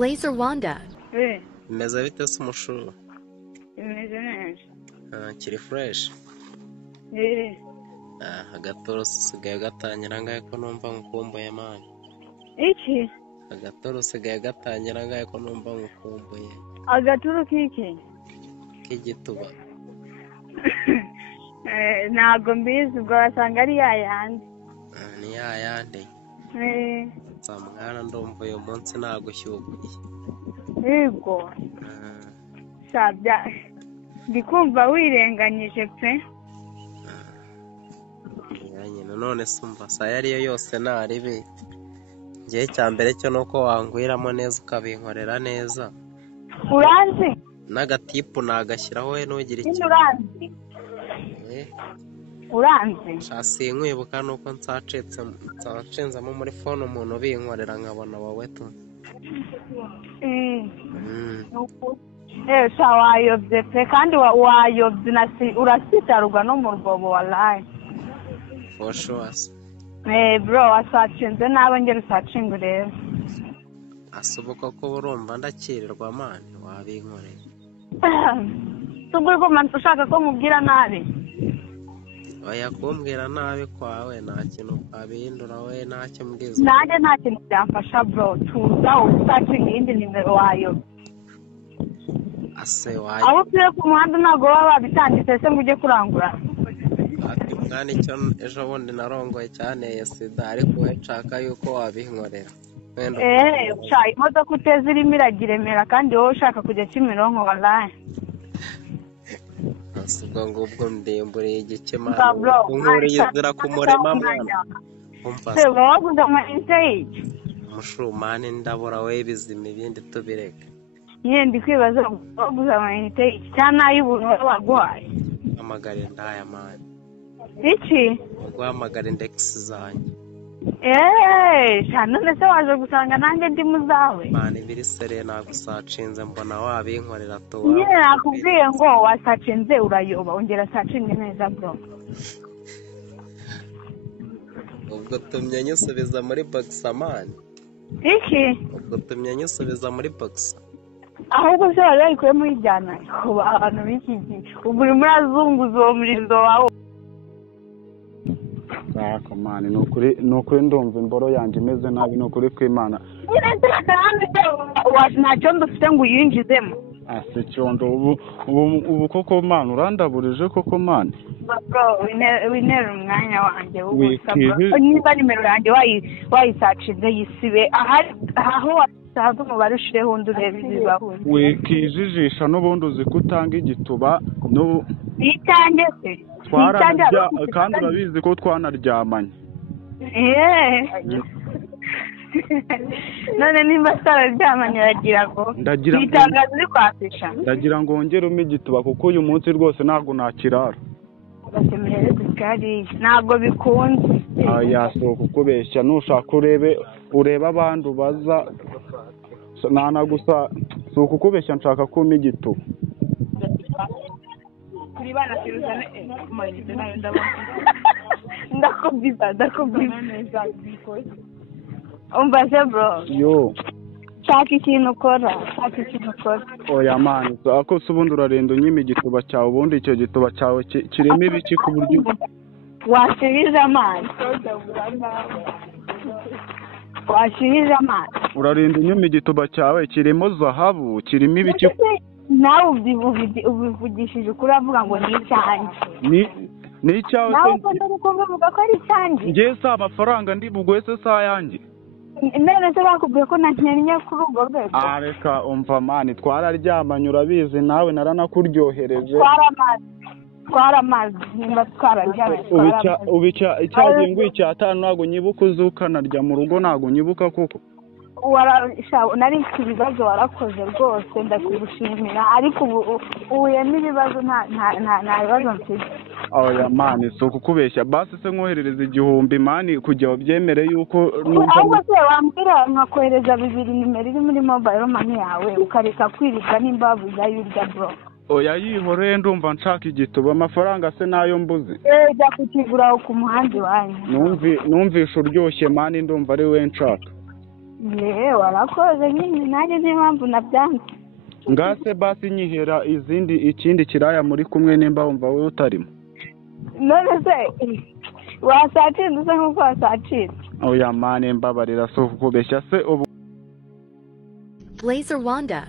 Laser Wanda. Imeze bite se umushuru? Imeze neza. Kiri fresh. Agatoro usigaye gatangira ngahe ko numva ngukumbuye mani. Iki? Agatoro usigaye gatangira ngahe ko numva ngukumbuye. Agaturu kiki? K'igituba. Ntago mbizi ubwo wasanga ari yayandi. Ni yayandi. Samwana ndumva uyu munsi nagushyuguye. Yego. Sabya. Ndikumva wirenganyije pe. Nyine none sumva saya ariyo yose naribe. Ngiye cyambere cyo nuko wangwiramo neza ukabinkorera neza. Uranzi? N'agatipu nagashyiraho we nugira iki. Uranzi? Uranzi? Shasi nkwibuka nuko nsacenzamo muri phone umuntu binkorera nkabona wowe tu. Wayobye pe kandi wayobye urasitarwa no mu rwobo wallahi. For sure. Bro wasacinze nawe ngere usacinga rero. Asubuka ko urumva ndakirirwa mani wabinkoreye. Tugwe ko man ushaka ko mubwira nabi. Oya kumbwira nabi kwawe nta kintu kwabindura we ntacyo mbwiza. Nanjye nta kintu byamfasha bro tuza usacinga indi nimero wayo. Ase wayo. Abo turi ku muhanda ntago baba babitanditse se ngo ujye kurangura. Ati mwana icyo ejo bundi narongoye cyane sida ariko we nshaka yuko wabinkorera. Ushaka imodoka uteze irimo iragiremera kandi wowe ushaka kujya Kimironko wallahi. Asubwo ngubwo ndemburiye igikema. Unkuriye zira ku murema mwana. Se waguze amayinite. Mushumane ndabura we bizima ibindi tubireka. Ndi kwibaza waguze amayinite cyane ay'ubuntu wagwaye. Amagare ndaya mani. Iki? Guhamagara index zanjye. Cyane nese waje gusanga nanjye ndi muzawe. Mani biri sere nagusacinze mbona wabinkorera to. Nyine nakubwiye ngo wasacinze urayoba ongera sacinge neza bro. Ubwo tumye nyusubiza muri boxa mani. Iki? Ubwo tumye nyusubiza muri boxa. Ahubwo se wari kuyemo ijyana kuba abantu bikiki. Ubwo uri muri azunguzo uwo murindo wawe. Sako mani nukuri ndumva imboro yanjye imeze nabi nukuri kw'Imana. Ntacyo ndufite ngo uyinjizemo. Ase cyondo ubu koko mani urandaburije koko mani. Bro winera umwanya wanjye w'ubusabwa. Niba nimero yanjye wayisacinze yisibe aho wasanze umubare ushireho undi ureba ibibaho. Wikijijisha n'ubundi uzi kutanga igituba no Itange se. Kandi urabizi ko twanaryamanye. None nimba twararyamanye uragira ngo itangazo uri kwafisha. Ndagira ngo wongeremo igituba kuko uyu munsi rwose ntabwo nakirara. Basemerere kugari ntabwo bikunze. Yasohoka ukubeshya nushaka urebe abandi ubaza nana gusa suko ukubeshya nshaka kuma igituba. Kuri bana firuzane mayite nayo ndabona. Ndakubwiza neza bikoze. Umva se bro. Yo. Shaka ikintu ukora. Oya mani ako subundi urarenda unyima igituba cyawe ubundi icyo gituba cyawe kirimo ibiki ku buryo washirije amazi. Urarenda unyima igituba cyawe kirimo zahabu kirimo ibiki. Nawe ubivugishije ukuri avuga ngo ni icyanjye. Ni icyawe. Nawe ukunda kuvuga ko ari icyanjye. Ngiye sa amafaranga ndi bugwese sa yanjye. None se bakubwiye ko nanyenya kuri ubwo rwego. Reka umva mani twararyamanye urabizi nawe naranakuryohereje. Twaramaze nimba twararyamanye. Icyagiye icyatanu ntabwo nyibuka uzukanarya mu rugo ntabwo nyibuka koko. Nari ibibazo warakoze rwose ndakugushimira ariko ubuye n'ibibazo nta bibazo mfite. Oya mani so kukubeshya basi se nkoherereza 1000 mani kujya wabyemere yuko ahubwo se wambwira nkakohereza 2 nimero iri muri mobile money yawe ukareka kwirika n'imbabuza y'urya bro. Oya yihoreye ndumva nshaka igituba amafaranga se nayo mbuze. Jya kukigura ku muhanda wanyu. Numvisha uryoshye mani ndumva ari we nshaka. yewe warakoze nyine nanjye niyo mpamvu nabyanze. ngase basi nyihera ikindi kiraya muri kumwe nimba wumva wowe utarimo. None se wasatsinze usa nk'uko wasatsinze. Oya mane mbabarira so kukubeshya se ubu Blazer Wanda.